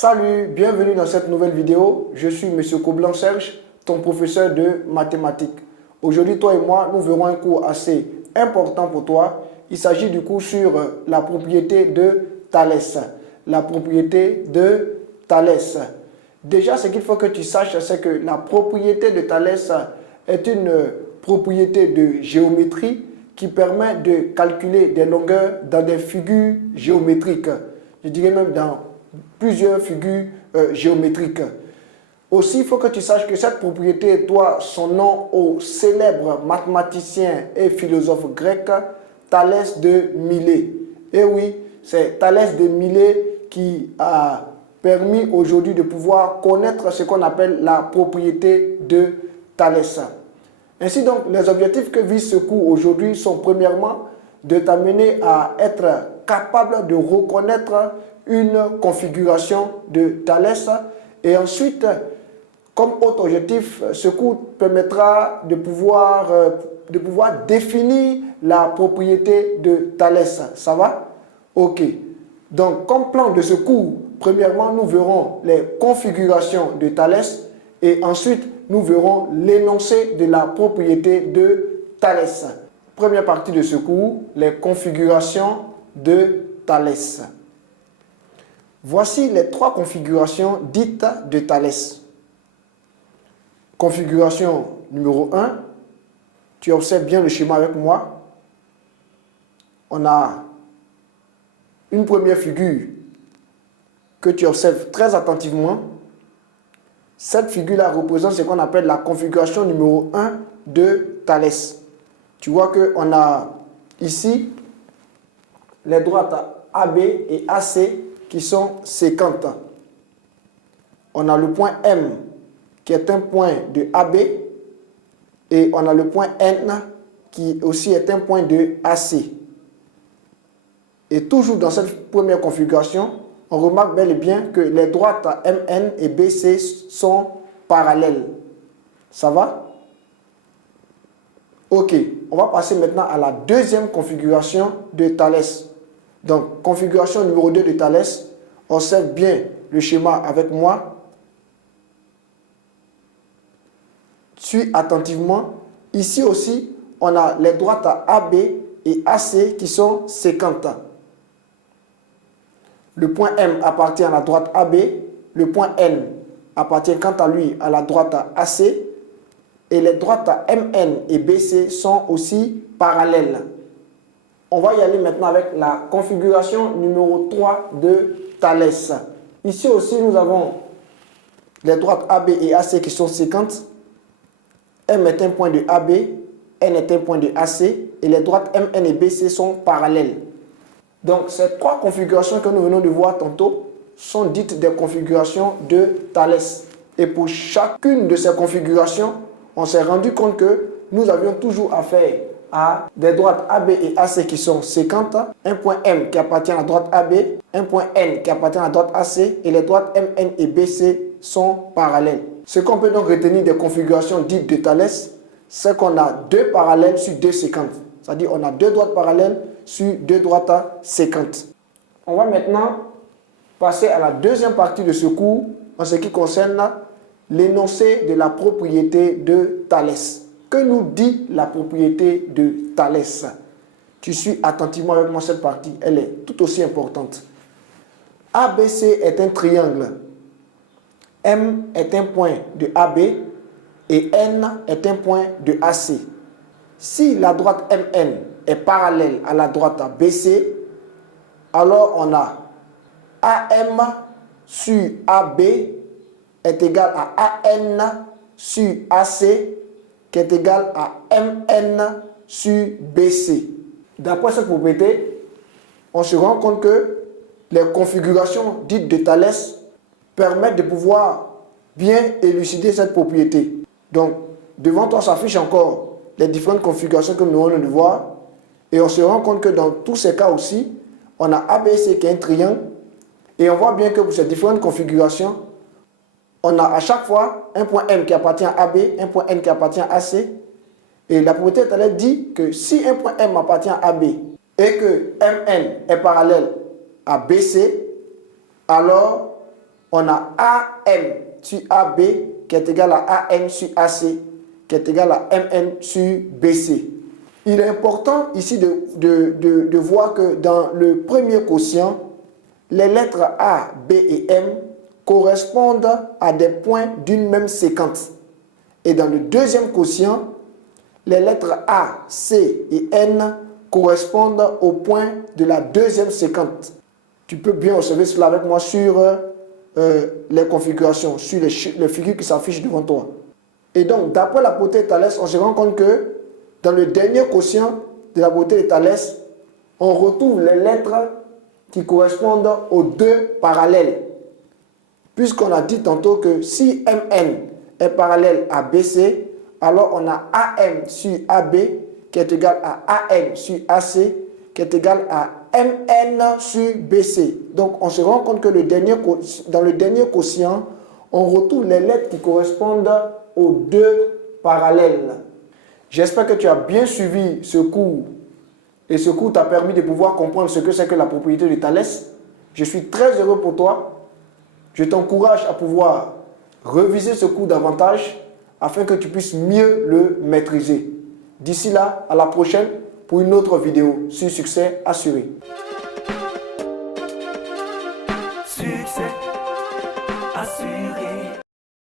Salut, bienvenue dans cette nouvelle vidéo. Je suis M. Coblan Serge, ton professeur de mathématiques. Aujourd'hui, toi et moi, nous verrons un cours assez important pour toi. Il s'agit du cours sur la propriété de Thalès. La propriété de Thalès. Déjà, ce qu'il faut que tu saches, c'est que la propriété de Thalès est une propriété de géométrie qui permet de calculer des longueurs dans des figures géométriques. Je dirais même dans plusieurs figures géométriques. Aussi, il faut que tu saches que cette propriété doit son nom au célèbre mathématicien et philosophe grec Thalès de Milet. Et oui, c'est Thalès de Milet qui a permis aujourd'hui de pouvoir connaître ce qu'on appelle la propriété de Thalès. Ainsi donc, les objectifs que vise ce cours aujourd'hui sont premièrement de t'amener à être capable de reconnaître une configuration de Thalès et ensuite, comme autre objectif, ce cours permettra de pouvoir définir la propriété de Thalès. Ça va? Ok. Donc, comme plan de ce cours, premièrement, nous verrons les configurations de Thalès et ensuite, nous verrons l'énoncé de la propriété de Thalès. Première partie de ce cours, les configurations de Thalès. Voici les trois configurations dites de Thalès. Configuration numéro 1, tu observes bien le schéma avec moi. On a une première figure que tu observes très attentivement. Cette figure-là représente ce qu'on appelle la configuration numéro 1 de Thalès. Tu vois qu'on a ici les droites AB et AC qui sont séquentes. On a le point M qui est un point de AB et on a le point N qui aussi est un point de AC. Et toujours dans cette première configuration, on remarque bel et bien que les droites MN et BC sont parallèles. Ça va? Ok, on va passer maintenant à la deuxième configuration de Thalès. Donc, configuration numéro 2 de Thalès, observe bien le schéma avec moi. Suis attentivement. Ici aussi, on a les droites AB et AC qui sont séquentes. Le point M appartient à la droite AB, le point N appartient quant à lui à la droite AC et les droites MN et BC sont aussi parallèles. On va y aller maintenant avec la configuration numéro 3 de Thalès. Ici aussi, nous avons les droites AB et AC qui sont séquentes. M est un point de AB, N est un point de AC et les droites MN et BC sont parallèles. Donc, ces trois configurations que nous venons de voir tantôt sont dites des configurations de Thalès. Et pour chacune de ces configurations, on s'est rendu compte que nous avions toujours affaire à des droites AB et AC qui sont séquentes, un point M qui appartient à la droite AB, un point N qui appartient à la droite AC et les droites MN et BC sont parallèles. Ce qu'on peut donc retenir des configurations dites de Thalès, c'est qu'on a deux parallèles sur deux séquentes. C'est-à-dire qu'on a deux droites parallèles sur deux droites séquentes. On va maintenant passer à la deuxième partie de ce cours en ce qui concerne l'énoncé de la propriété de Thalès. Que nous dit la propriété de Thalès? Tu suis attentivement avec moi cette partie, elle est tout aussi importante. ABC est un triangle. M est un point de AB et N est un point de AC. Si la droite MN est parallèle à la droite BC, alors on a AM sur AB est égal à AN sur AC qui est égal à MN sur BC. D'après cette propriété, on se rend compte que les configurations dites de Thalès permettent de pouvoir bien élucider cette propriété. Donc, devant toi s'affiche encore les différentes configurations que nous venons de voir et on se rend compte que dans tous ces cas aussi, on a ABC qui est un triangle et on voit bien que pour ces différentes configurations, on a à chaque fois un point M qui appartient à AB, un point N qui appartient à AC. Et la propriété de Thalès dit que si un point M appartient à AB et que MN est parallèle à BC, alors on a AM sur AB qui est égal à AN sur AC qui est égal à MN sur BC. Il est important ici de voir que dans le premier quotient, les lettres A, B et M correspondent à des points d'une même séquence. Et dans le deuxième quotient, les lettres A, C et N correspondent aux points de la deuxième séquence. Tu peux bien observer cela avec moi sur les configurations, sur les figures qui s'affichent devant toi. Et donc, d'après la beauté de Thalès, on se rend compte que dans le dernier quotient de la beauté de Thalès, on retrouve les lettres qui correspondent aux deux parallèles. Puisqu'on a dit tantôt que si MN est parallèle à BC, alors on a AM sur AB qui est égal à AN sur AC qui est égal à MN sur BC. Donc on se rend compte que dans le dernier quotient, on retrouve les lettres qui correspondent aux deux parallèles. J'espère que tu as bien suivi ce cours et ce cours t'a permis de pouvoir comprendre ce que c'est que la propriété de Thalès. Je suis très heureux pour toi. Je t'encourage à pouvoir réviser ce cours davantage afin que tu puisses mieux le maîtriser. D'ici là, à la prochaine pour une autre vidéo sur Succès Assuré.